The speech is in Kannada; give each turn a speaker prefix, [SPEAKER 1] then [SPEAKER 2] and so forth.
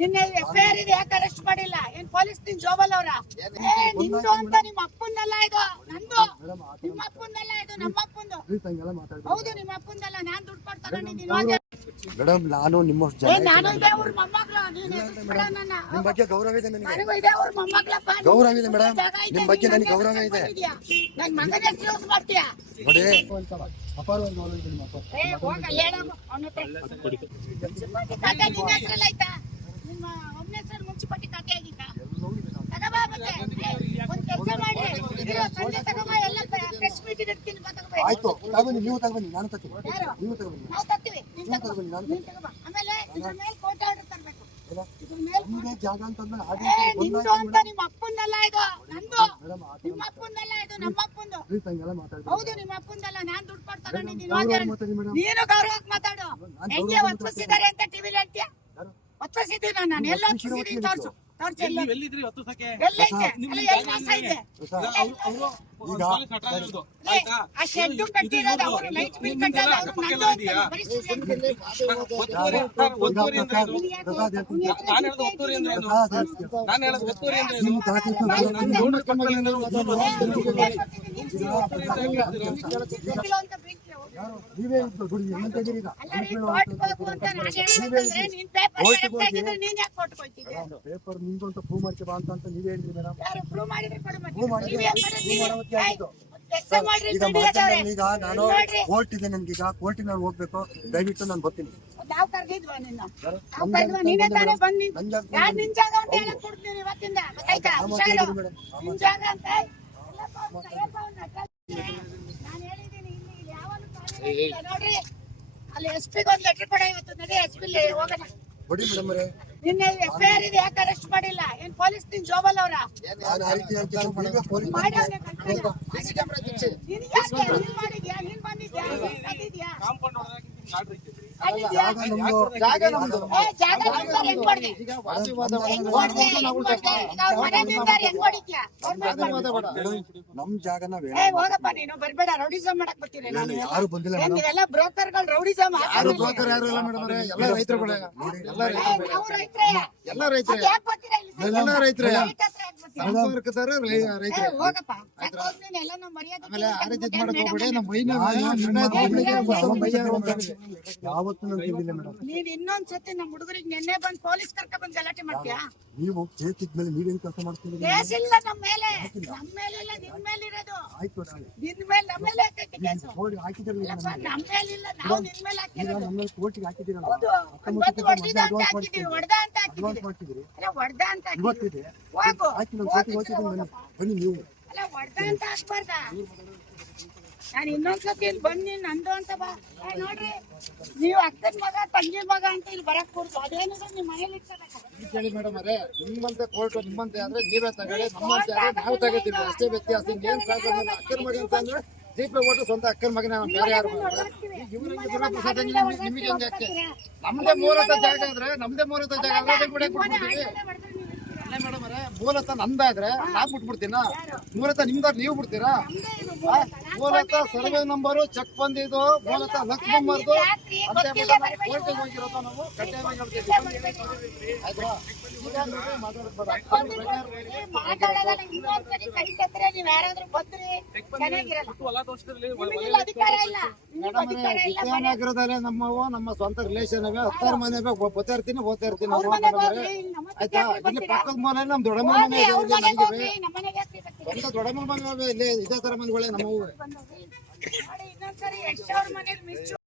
[SPEAKER 1] ನಿನ್ನೆ ಎಫ್ ಐ ಇದೆ ಯಾಕೆ ಅರೆಸ್ಟ್ ಮಾಡಿಲ್ಲ? ಏನ್ ಪೊಲೀಸ್ ನಿನ್ ಜೋಬಲ್ ಅವ್ರ? ಏ ನಿಂದು ಅಂತ ನಿಮ್ಮ ಅಪ್ಪಂದಲ್ಲ ಇದು ನಂದು. ನಿಮ್ಮ ಅಪ್ಪಂದಲ್ಲ ಇದು ನಮ್ಮ ಅಪ್ಪಂದು. ಹೌದು ನಿಮ್ಮ ಅಪ್ಪಂದಲ್ಲ ನಾನ್ ದುಡ್ಡು ಕೊಟ್ಟು ತಗೊಂಡಿದ್ದೀನಿ.
[SPEAKER 2] ಮೇಡಮ್ ನಾನು ನಿಮ್ಮ ಜನ
[SPEAKER 1] ನಾನು ಇದೇ ಊರ್ ಮೊಮ್ಮಗಳು ನೀನ್ ಎದುರಿಸ್ಬೇಡ ನನ್ನ.
[SPEAKER 2] ನಿಮ್ ಬಗ್ಗೆ ಗೌರವ ಇದೆ ನನಗೆ.
[SPEAKER 1] ನನಗೂ ಇದೇ ಊರ್ ಮೊಮ್ಮಗಳಪ್ಪ.
[SPEAKER 2] ಗೌರವ ಇದೆ ಮೇಡಮ್.
[SPEAKER 1] ಜಾಗ
[SPEAKER 2] ನಿಮ್ ಬಗ್ಗೆ ನನಗೆ ಗೌರವ ಇದೆ.
[SPEAKER 1] ಕರ್ಕೊಂಡಿದ್ಯಾ? ನನ್ ಮಗನ ಹೆಸರು ಯೂಸ್ ಮಾಡ್ತೀಯಾ?
[SPEAKER 2] ನೋಡಿ.
[SPEAKER 1] ಏ ಹೋಗಲ್ಲ ಹೇಳಮ್ಮ. ಅವನ ಹತ್ರ ಮುನ್ಸಿಪಾಲ್ಟಿ ಖಾತೆ ನಿನ್ನ ಹೆಸರಲ್ಲಿ ಆಯ್ತಾ? ನಿಮ್ಮ ಒಮ್ಮನ ಹೆಸರು ಮುನ್ಸಿಪಾಲ್ಟಿ ಖಾತೆ ತಗೋಬಾ ಮತ್ತೆ ಒಂದ್ ಕೆಲಸ ಮಾಡಿ. ಸಂಜೆ ತಗೋಬಾ ಎಲ್ಲ ಪ್ರೆಸ್ ಮೀಟ್ ಇಡ್ತೀನಿ
[SPEAKER 2] ಆಯ್ತು ತಗೊಂಡು ನೀವು ತಗೊಂಡು ನಾನು
[SPEAKER 1] ಯಾರು?
[SPEAKER 2] ನೀವು ತಗೊಂಡು
[SPEAKER 1] ನಾವು ತರ್ತೀವಿ. ನೀನ್
[SPEAKER 2] ತಗೊಂಡು ನಾನು
[SPEAKER 1] ನೀನ್ ಆಮೇಲೆ ಇದ್ರ ಮೇಲೆ ಕೋರ್ಟ್ ಆರ್ಡರ್ ತರಬೇಕು.
[SPEAKER 2] ನಿಮ್ಗೆ ಜಾಗ ಅಂತಂದ್ರೆ
[SPEAKER 1] ಅಂತ ನಿಮ್ಮ ಅಪ್ಪಂದಲ್ಲ ಇದು. ನಂದು. ನಿಮ್ಮ ಅಪ್ಪಂದಲ್ಲ ಇದು ನಮ್ಮ ಅಪ್ಪಂದು. ಹೌದು ನಿಮ್ಮ ಅಪ್ಪಂದಲ್ಲ. ನಾನ್ ದುಡ್ಡು ಕೊಟ್ಟು ತಗೊಂಡಿದ್ದೀನಿ ನೀನು ಗೌರವಕ್ಕೆ ಮಾತಾಡು. ಹೆಂಗೆ ಒಪ್ಪಿಸಿದ್ದಾರೆ ಅಂತ ಟಿವಿಲಿ ಹೇಳ್ತೀಯ? ಒತ್ತಿಸಿದ್ದೀನಿ ನಾನು? ಎಲ್ಲ
[SPEAKER 2] ಒತ್ತಿಸಿದ್ದು.
[SPEAKER 1] ತೋರ್ಸು.
[SPEAKER 3] ಒತ್ತುವರಿ
[SPEAKER 1] ನಿನಗೆ?
[SPEAKER 2] ನೀವೇ ಈಗ
[SPEAKER 1] ಪೇಪರ್
[SPEAKER 2] ನಿಮ್ದು ಅಂತ ಪ್ರೂವ್ ಮಾಡ್ಕೆ ಬಾ ಅಂತ ನೀವೇ ಹೇಳಿದ್ರಿ ಮೇಡಮ್
[SPEAKER 1] ಪ್ರೂವ್ ಮಾಡಿದ್ರೆ
[SPEAKER 2] ಈಗ. ಮಾತಾಡೋಣ ಈಗ ನಾನು ಕೋರ್ಟ್ ಇದೆ ನನ್ಗೀಗ ಕೋರ್ಟಿಗೆ ನಾನು ಹೋಗ್ಬೇಕು. ದಯವಿಟ್ಟು ನಾನು ಬರ್ತೀನಿ.
[SPEAKER 1] ನಾವ್ ಕರ್ದಿದ್ವಾ ನಿನ್ನ?
[SPEAKER 2] ಯಾರು?
[SPEAKER 1] ನಾವ್ ಕರ್ದ್ವಾ? ನೀನೇ ತಾನೇ ಬಂದ್ ನಿಂತ್-
[SPEAKER 2] ನನ್ ಜಾಗ
[SPEAKER 1] ಯಾರ್ ನಿನ್ ಜಾಗ ಅಂತ ಹೇಳಕ್ ಕೊಡ್ತೀನಿ ಇವತ್ತಿಂದ?
[SPEAKER 2] ಆಯ್ತಾ
[SPEAKER 1] ನಿನ್ ಜಾಗ ಅಂತ ಎಲ್ಲಪ್ಪ ಅವ್ನ ಕೈಯಪ್ಪ ಅವ್ನ ಕಳ್ಸಿ. ನಾನ್ ಹೇಳಿದ್ದೀನಿ ಇಲ್ಲಿ ಇಲ್ಲಿ ಯಾವನು ಕಾನೂನು ಇಲ್ಲ ನೋಡ್ರಿ ಅಲ್ಲಿ ಎಸ್ ಪಿಗೆ ಒಂದ್ ಲೆಟರ್ ಕೊಡ ಇವತ್ತು ನಡಿ ಎಸ್ ಪಿ ಹೋಗೋಣ.
[SPEAKER 2] ಬಡಿ ಮೇಡಮ್ ಅವರೇ.
[SPEAKER 1] ನಿನ್ನೆ ಎಫ್ ಐ ಆರ್ ಇದೆ ಯಾಕೆ ಅರೆಸ್ಟ್ ಮಾಡಿಲ್ಲ? ಏನ್ ಪೊಲೀಸ್ ನಿನ್ ಜೋಬಲ್ ಅವ್ರ?
[SPEAKER 2] ನಾನು ಆ ರೀತಿ ಹೇಳ್ತೀನಿ ಈಗ ಪೊಲೀಸ್
[SPEAKER 1] ಕ್ಯಾಮೆರಾ. ನೀನ್ ಯಾಕೆ ನೀನ್ ಮಾಡಿದ್ಯಾ? ನೀನ್ ಬಂದಿದ್ಯಾ?
[SPEAKER 3] ಕಾಂಪೌಂಡ್ ಒಳಗೆ ಗಾಡಿ ಐತೆ.
[SPEAKER 2] ಜಾಗ ನಮ್ದು.
[SPEAKER 3] ಜಾಗ ನಮ್ದು.
[SPEAKER 1] ಹೆಂಗ್? ಹೆಂಗ್? ಹೆಂಗ್? ಈಗ ಅವ್ರ್ ಮನೆ ಹೆಂಗ್ ಹೊಡಿತ್ಯಾ?
[SPEAKER 2] ನಮ್ ಜಾಗನ
[SPEAKER 1] ಏ ಹೋಗಪ್ಪ ನೀನು ಬರ್ಬೇಡ ರೌಡಿಸಮ್ ಮಾಡಕ್ ಬರ್ತೀನಿ ನಾನು.
[SPEAKER 2] ಯಾರು ಬಂದಿಲ್ಲ
[SPEAKER 1] ಏನ್ ರೌಡಿಸಮ್
[SPEAKER 4] ಯಾರು ಬ್ರೋಕರ್ ಯಾರು ಇಲ್ಲ ಮೇಡಮ್ ಅವರೇ? ಎಲ್ಲ ರೈತರುಗಳೇ. ಎಲ್ಲ ರೈತರೇ. ಎಲ್ಲ ರೈತರೇ.
[SPEAKER 1] ಯಾಕೆ ಬರ್ತೀರಾ ಇಲ್ಲಿ
[SPEAKER 4] ಎಲ್ಲ ರೈತರೇ. ಸಂಪರ್ಕದಾರ ಆಮೇಲೆ ಆ ರೀತಿ ಮಾಡಕ್ ಹೋಗ್ಬೇಡಿ ನಮ್ಮ
[SPEAKER 2] ಯಾವತ್ತೂ ನಾನು ಮೇಡಮ್.
[SPEAKER 1] ನೀನ್ ಇನ್ನೊಂದ್ ಸತಿ ನಮ್ಮ ಹುಡುಗರಿಗೆ ನಿನ್ನೆ ಬಂದ್ ಪೊಲೀಸ್ ಕರ್ಕ ಬಂದ್ ಗಲಾಟೆ ಮಾಡ್ತೀಯಾ?
[SPEAKER 2] ನೀವು ಕೇಳ್ತಿದ್ಮೇಲೆ ನೀವೇನ್ ಕೆಲಸ ಮಾಡ್ತೀರಿ
[SPEAKER 1] ಕೇಸ್ ಇಲ್ಲ ನಮ್ಮ ಮೇಲೆ ನಮ್ಮ ಮೇಲೆ. ಇಲ್ಲ ನಿನ್ ಮೇಲೆ ಇರೋದು
[SPEAKER 2] ಆಯ್ತು ನಾನು
[SPEAKER 1] ನಿನ್ ಮೇಲೆ ನಮ್ಮ ಮೇಲೆ
[SPEAKER 2] ಕೋರ್ಟಿಗೆ ಅಡ್ವಾನ್ಸ್ ಇವತ್ತಿದೆ. ಆಯ್ತು ಕೋರ್ಟಿಗೆ ಹೋಗ್ತಿದ್ದೀನಿ ಬನ್ನಿ. ಬನ್ನಿ ನೀವು.
[SPEAKER 1] ಅಲ್ಲ ಹೊಡೆದ ಅಂತ ಹಾಕ್ಬಾರ್ದ. ನಾನು ಇನ್ನೊಂದ್ಸತಿ ಇಲ್ಲಿ ಬಂದು ನಂದು ಅಂತ ಬಾ. ನೋಡ್ರಿ ನೀವು ಅಕ್ಕನ ಮಗ ತಂಗಿ ಮಗ ಅಂತ ಇಲ್ಲಿ ಬರಕ್ ಅದೇನಿದ್ರೆ ನಿಮ್ ಮನೇಲಿ
[SPEAKER 4] ಕೇಳಿ ಮೇಡಮ್ ನಿಮ್ಮಂತೆ ಕೋರ್ಟ್ ನಿಮ್ಮಂತೆ ಅಂದ್ರೆ ನೀವೇ ತಗೊಳ್ಳಿ ನಮ್ಮಂತೆ ನಾವು ತಗೋತೀವಿ ಅಷ್ಟೇ ವ್ಯತ್ಯಾಸ. ಏನ್ ಸಾಧ್ಯ ಅಕ್ಕನ ಮಗ ಅಂತ ಅಂದ್ರೆ ಜೀಪ್ ಓಟು ಸ್ವಂತ ಅಕ್ಕನ ಮಗನ ಬೇರೆ ಯಾರು ನಿಮಗೆ ಹೆಂಗೆ ಅಕ್ಕೆ. ನಮ್ದೇ ಮೂಲತ ಜಾಗ ಆದ್ರೆ ನಮ್ದೇ ಮೂಲತ ಜಾಗ ಆದ್ರೆ ಅದನ್ನ ಬಿಡಕ್ ಬಿಟ್ಬಿಡ್ತೀವಿ ಅಲ್ಲ ಮೇಡಮ್ ಅವರೇ ಮೂಲತ ನಮ್ದಾದ್ರೆ ನಾ ಬಿಟ್ಬಿಡ್ತೀನ? ಮೂಲತ ನಿಮ್ದಾದ್ರೆ ನೀವು ಬಿಡ್ತೀರಾ? ಮೂಲತಃ ಸರ್ವೆ ನಂಬರು ಚೆಕ್ ಬಂದಿದ್ದು ಮೂಲತಃ ಲಕ್ ಕೋರ್ಟಿಗೆ ಹೋಗಿರೋದು ನಾವು. ಕಡ್ಡಾಯವಾಗಿ ನಮ್ಮವು ನಮ್ಮ ಸ್ವಂತ ರಿಲೇಷನ್ ಅವೆ. ಹತ್ತಾರು ಮನೆ ಗೊತ್ತಾ ಇರ್ತೀನಿ ಓದ್ತಾ ಇರ್ತೀನಿ ಆಯ್ತಾ? ಇಲ್ಲಿ ಪಕ್ಕದ ಮನೆ ನಮ್ ದೊಡ್ಡ ಮನೆ ಇದೆ
[SPEAKER 1] ದೊಡ್ಡ
[SPEAKER 4] ಇಲ್ಲಿ ಇದೇ ತರ ಮಂದಿಗಳೇ ನಮ್ಮವು